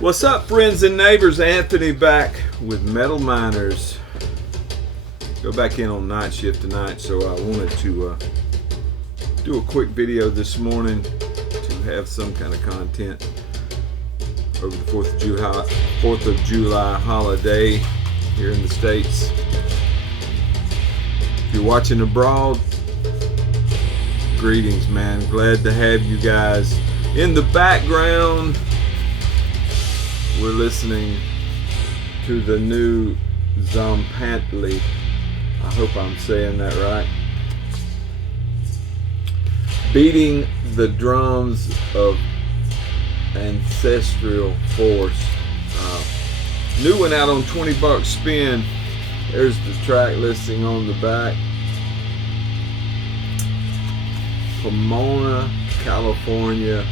What's up, friends and neighbors? Anthony back with Metal Miners. Go back in on night shift tonight, so I wanted to do a quick video this morning to have some kind of content over the 4th of July holiday here in the States. If you're watching abroad, greetings, man. Glad to have you guys. In the background, we're listening to the new Tzompantli. I hope I'm saying that right. Beating the drums of Ancestral force. New one out on $20 spin. There's the track listing on the back. Pomona, California,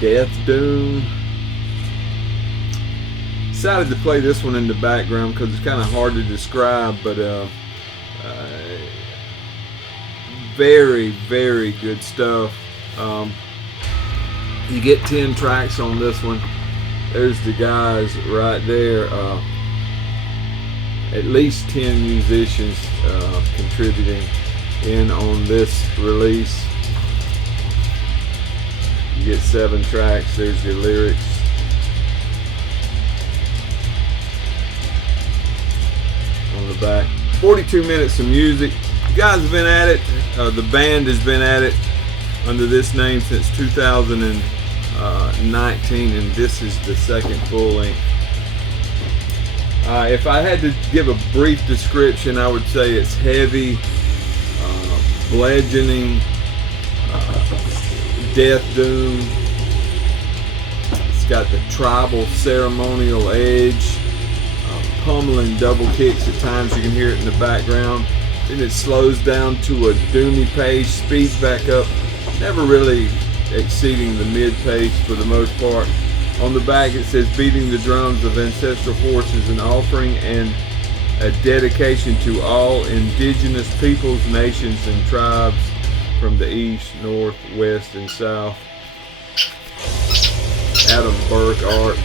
Death Doom. Decided to play this one in the background because it's kind of hard to describe, but very, very good stuff. You get 10 tracks on this one. There's the guys right there. At least 10 musicians contributing in on this release. You get 7 tracks. There's your lyrics. On the back. 42 minutes of music. You guys have been at it. The band has been at it under this name since 2019, and this is the second full length. If I had to give a brief description, I would say it's heavy, bludgeoning, death doom. It's got the tribal ceremonial edge, pummeling double kicks. At times you can hear it in the background. Then it slows down to a doomy pace, speeds back up, never really exceeding the mid pace for the most part. On the back it says, beating the drums of ancestral forces, an offering and a dedication to all indigenous peoples, nations, and tribes from the east, north, west, and south. Adam Burke art.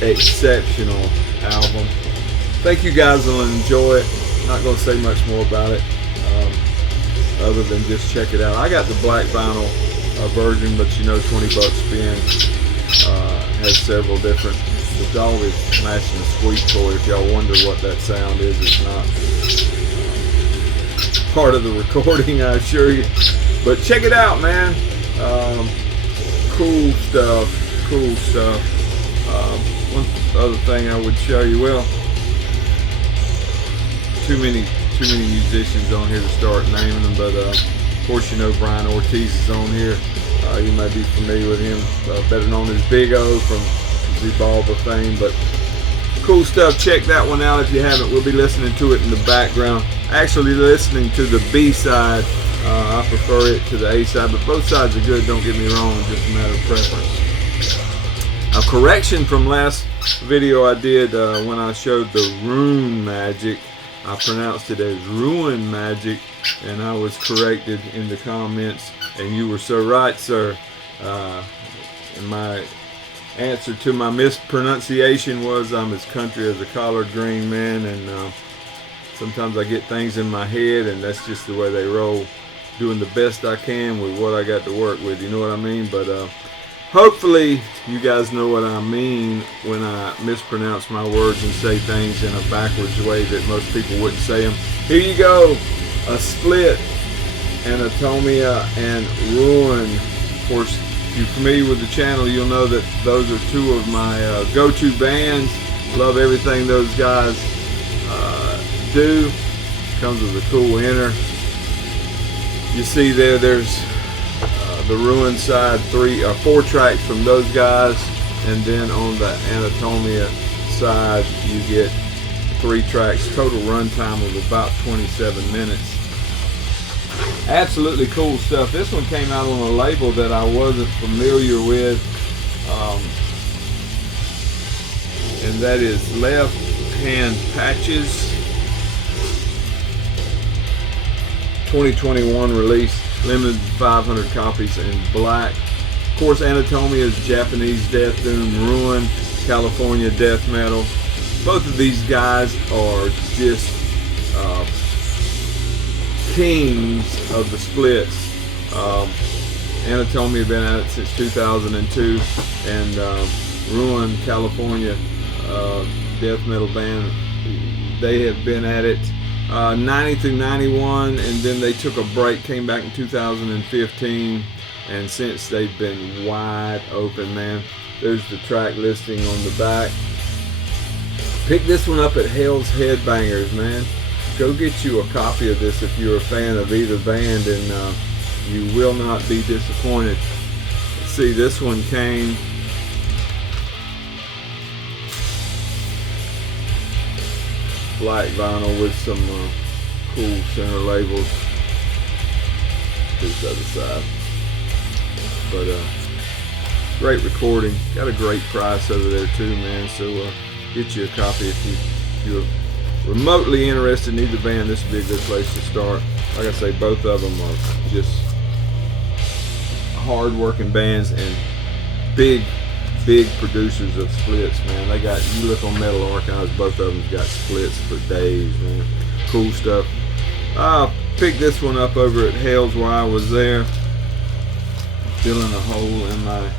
Exceptional album. Think you guys will enjoy it. Not going to say much more about it other than just check it out. I got the black vinyl version, but you know, $20 spin has several different. It's always smashing a squeak toy. If y'all wonder what that sound is, it's not part of the recording, I assure you. But check it out, man. Cool stuff. Cool stuff. One other thing I would show you, well, too many musicians on here to start naming them, but of course you know Brian Ortiz is on here. You might be familiar with him, better known as Big O from Zibalba fame, but cool stuff. Check that one out if you haven't. We'll be listening to it in the background. Actually listening to the B side. I prefer it to the A side, but both sides are good, don't get me wrong, it's just a matter of preference. A correction from last video I did when I showed the rune magic. I pronounced it as ruin magic, and I was corrected in the comments, and you were so right, sir. And my answer to my mispronunciation was, I'm as country as a collard green, man, and sometimes I get things in my head, and that's just the way they roll. Doing the best I can with what I got to work with, you know what I mean? But hopefully you guys know what I mean when I mispronounce my words and say things in a backwards way that most people wouldn't say them. Here you go, a split, Anatomia and Ruin. Of course, if you're familiar with the channel, you'll know that those are two of my go-to bands. Love everything those guys do. Comes with a cool inner. You see there's the Ruin side, 4 tracks from those guys, and then on the Anatomia side you get 3 tracks. Total runtime of about 27 minutes. Absolutely cool stuff. This one came out on a label that I wasn't familiar with, and that is Left Hand Patches. 2021 release, limited 500 copies in black. course, Anatomia is Japanese death doom, Ruin, California death metal. Both of these guys are just kings of the splits. Anatomia been at it since 2002, and Ruin, California death metal band, they have been at it 90 through 91, and then they took a break, came back in 2015, and since they've been wide open, man. There's the track listing on the back. Pick this one up at Hell's Headbangers, man. Go get you a copy of this if you're a fan of either band, and you will not be disappointed. Let's see, this one came black vinyl with some cool center labels. Here's the other side. But great recording. Got a great price over there too, man. So get you a copy if you're remotely interested in either band. This would be a good place to start. Like I say, both of them are just hard-working bands and big producers of splits, man. They got, you look on Metal Archives, both of them's got splits for days, man. Cool stuff. Picked this one up over at Hell's while I was there, filling a hole in my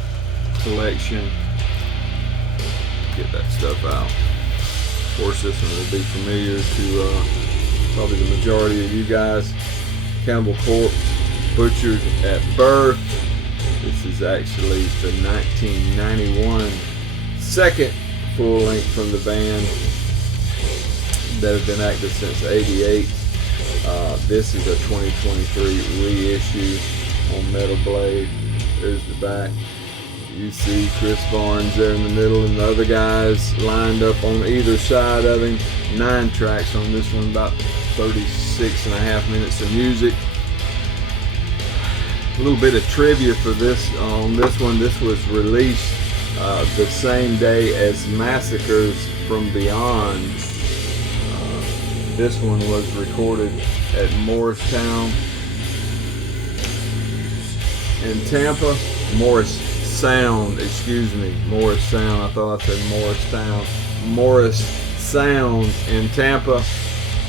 collection. Get that stuff out. Of course, this one will be familiar to probably the majority of you guys. Cannibal Corpse, Butchered at Birth. This is actually the 1991 second full length from the band that have been active since '88. This is a 2023 reissue on Metal Blade. There's the back. You see Chris Barnes there in the middle, and the other guys lined up on either side of him. 9 tracks on this one, about 36.5 minutes of music. A little bit of trivia for this on this one. This was released the same day as Massacres from Beyond. This one was recorded at Morristown in Tampa. Morris Sound, excuse me, Morris Sound. I thought I said Morristown. Morris Sound in Tampa,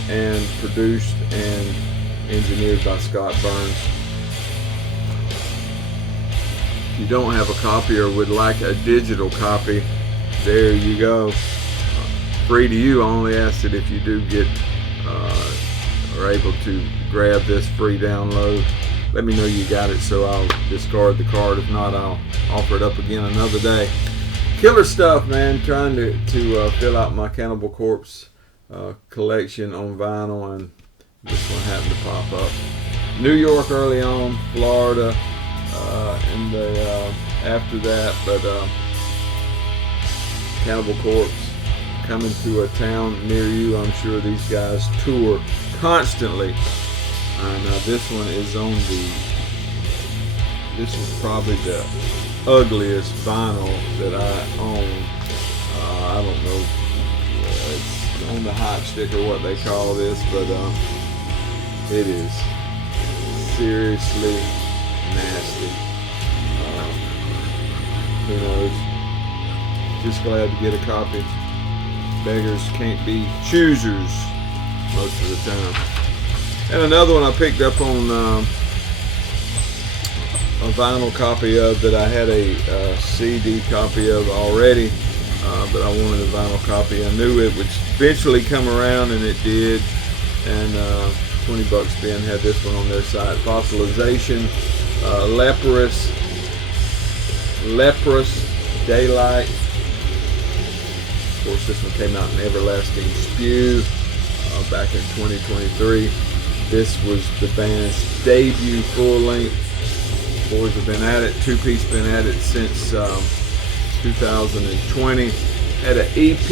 and produced and engineered by Scott Burns. If you don't have a copy or would like a digital copy, there you go. Free to you. I only ask it if you do get are able to grab this free download. Let me know you got it, so I'll discard the card. If not, I'll offer it up again another day. Killer stuff, man. Trying to fill out my Cannibal Corpse collection on vinyl, and this one happened to pop up. New York early on, Florida in the after that, but Cannibal Corpse coming to a town near you. I'm sure these guys tour constantly. And this one is on this is probably the ugliest vinyl that I own. I don't know, it's on the hot stick or what they call this, but it is seriously nasty. Who knows? Just glad to get a copy. Beggars can't be choosers most of the time. And another one I picked up on a vinyl copy of that I had a CD copy of already, but I wanted a vinyl copy. I knew it would eventually come around, and it did. And $20 Ben had this one on their site. Fossilization, Leprous, Daylight. Of course, this one came out in Everlasting Spew back in 2023. This was the band's debut full-length. Boys have been at it, two-piece been at it since 2020. Had an EP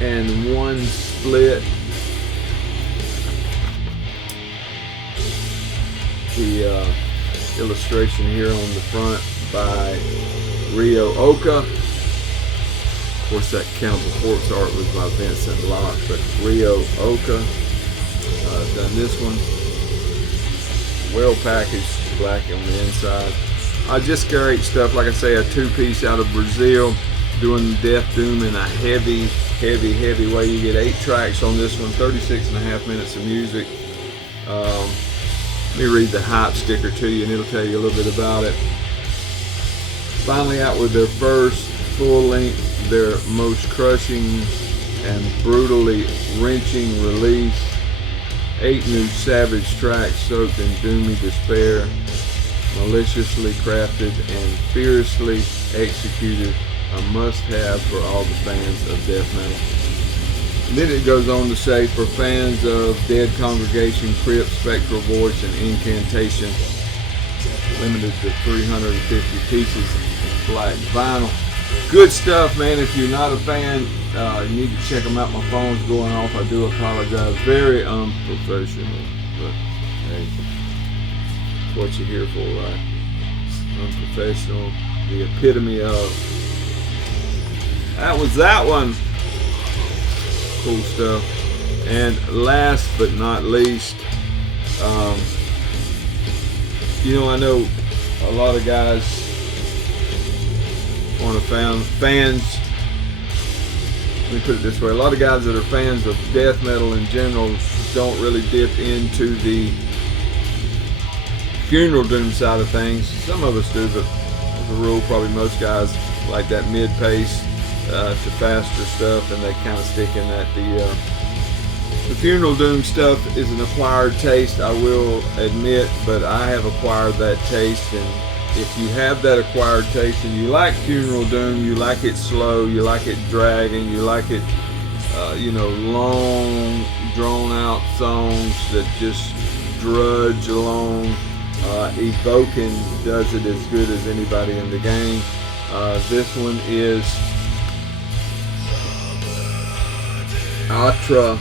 and 1 split. The illustration here on the front by Rio Oka. Of course, that Cannibal Corpse art was by Vincent Locke, but Rio Oka done this one. Well packaged, black on the inside. Just great stuff. Like I say, a two-piece out of Brazil, doing Death Doom in a heavy way. You get 8 tracks on this one, 36.5 minutes of music. Let me read the hype sticker to you, and it'll tell you a little bit about it. Finally out with their first full-length, their most crushing and brutally wrenching release. 8 new savage tracks soaked in doomy despair, maliciously crafted and fiercely executed. A must-have for all the fans of death metal. And then it goes on to say, for fans of Dead Congregation, Crypt, Spectral Voice, and Incantation, limited to 350 pieces of black vinyl. Good stuff, man. If you're not a fan, you need to check them out. My phone's going off. I do apologize. Very unprofessional, but hey, that's what you're here for, right? Unprofessional, the epitome of. That was that one. Cool stuff. And last but not least, I know a lot of guys want to fans. Let me put it this way: a lot of guys that are fans of death metal in general don't really dip into the funeral doom side of things. Some of us do, but as a rule, probably most guys like that mid-pace to faster stuff, and they kind of stick in that. The funeral doom stuff is an acquired taste, I will admit, but I have acquired that taste. And if you have that acquired taste and you like funeral doom, you like it slow, you like it dragging, you like it long drawn out songs that just drudge along, Evoken does it as good as anybody in the game. This one is Atra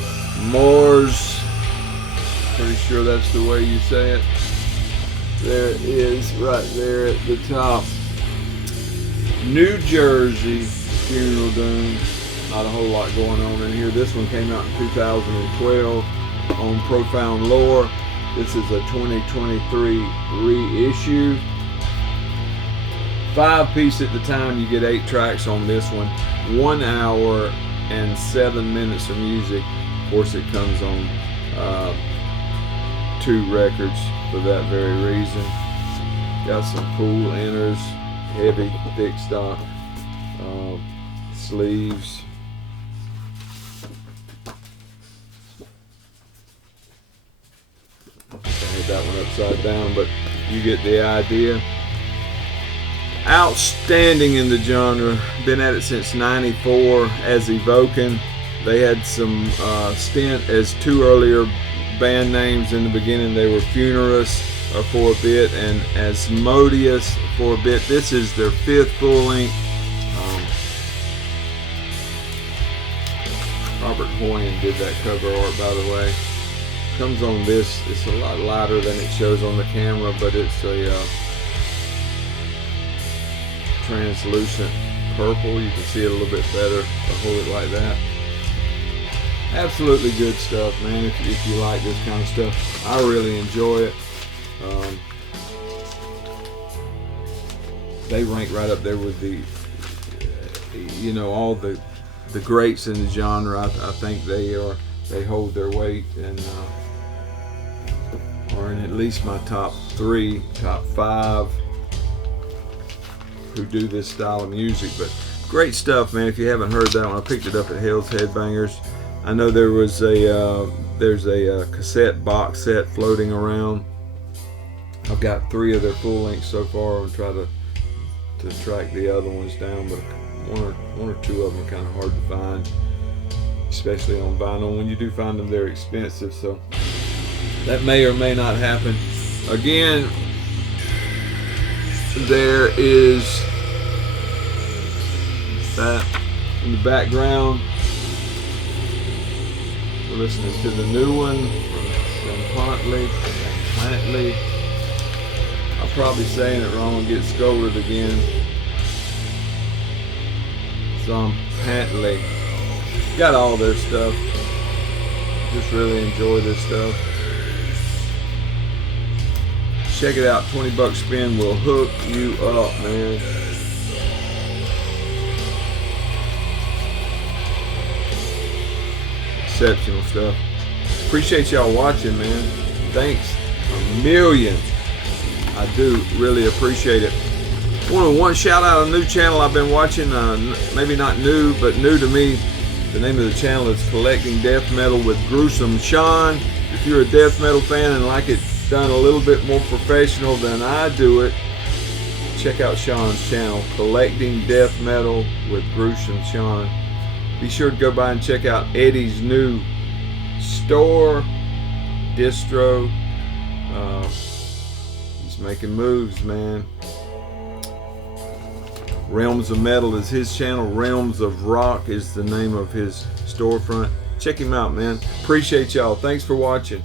Mors, pretty sure that's the way you say it. There it is right there at the top. New Jersey funeral doom. Not a whole lot going on in here. This one came out in 2012 on Profound Lore. This is a 2023 reissue. 5-piece at the time. You get 8 tracks on this one. 1 hour and 7 minutes of music. Of course, it comes on 2 records for that very reason. Got some cool inners, heavy, thick stock sleeves. I had that one upside down, but you get the idea. Outstanding in the genre. Been at it since '94 as Evoken. They had some stint as 2 earlier band names in the beginning. They were Funerus for a bit and Asmodeus for a bit. This is their 5th full length. Robert Hoyen did that cover art, by the way. Comes on this. It's a lot lighter than it shows on the camera, but it's a translucent purple. You can see it a little bit better if I hold it like that. Absolutely good stuff, man. If you like this kind of stuff, I really enjoy it. They rank right up there with the all the greats in the genre. I think they hold their weight and are in at least my top 3, top 5 who do this style of music. But great stuff, man. If you haven't heard that one, I picked it up at Hell's Headbangers. I know there was there's a cassette box set floating around. I've got 3 of their full lengths so far. I'll try to track the other ones down, but one or 2 of them are kind of hard to find, especially on vinyl. When you do find them, they're expensive, so that may or may not happen. Again, there is that in the background. We're listening to the new one from Tzompantli. I'm probably saying it wrong and get scolded again. Tzompantli. Got all their stuff. Just really enjoy this stuff. Check it out. 20 bucks spin will hook you up, man. Exceptional stuff. Appreciate y'all watching, man. Thanks a million. I do really appreciate it. One shout out a new channel I've been watching. Maybe not new, but new to me. The name of the channel is Collecting Death Metal with Gruesome Sean. If you're a death metal fan and like it done a little bit more professional than I do it, check out Sean's channel, Collecting Death Metal with Gruesome Sean. Be sure to go by and check out Eddie's new store, Distro. He's making moves, man. Realms of Metal is his channel. Realms of Rock is the name of his storefront. Check him out, man. Appreciate y'all. Thanks for watching.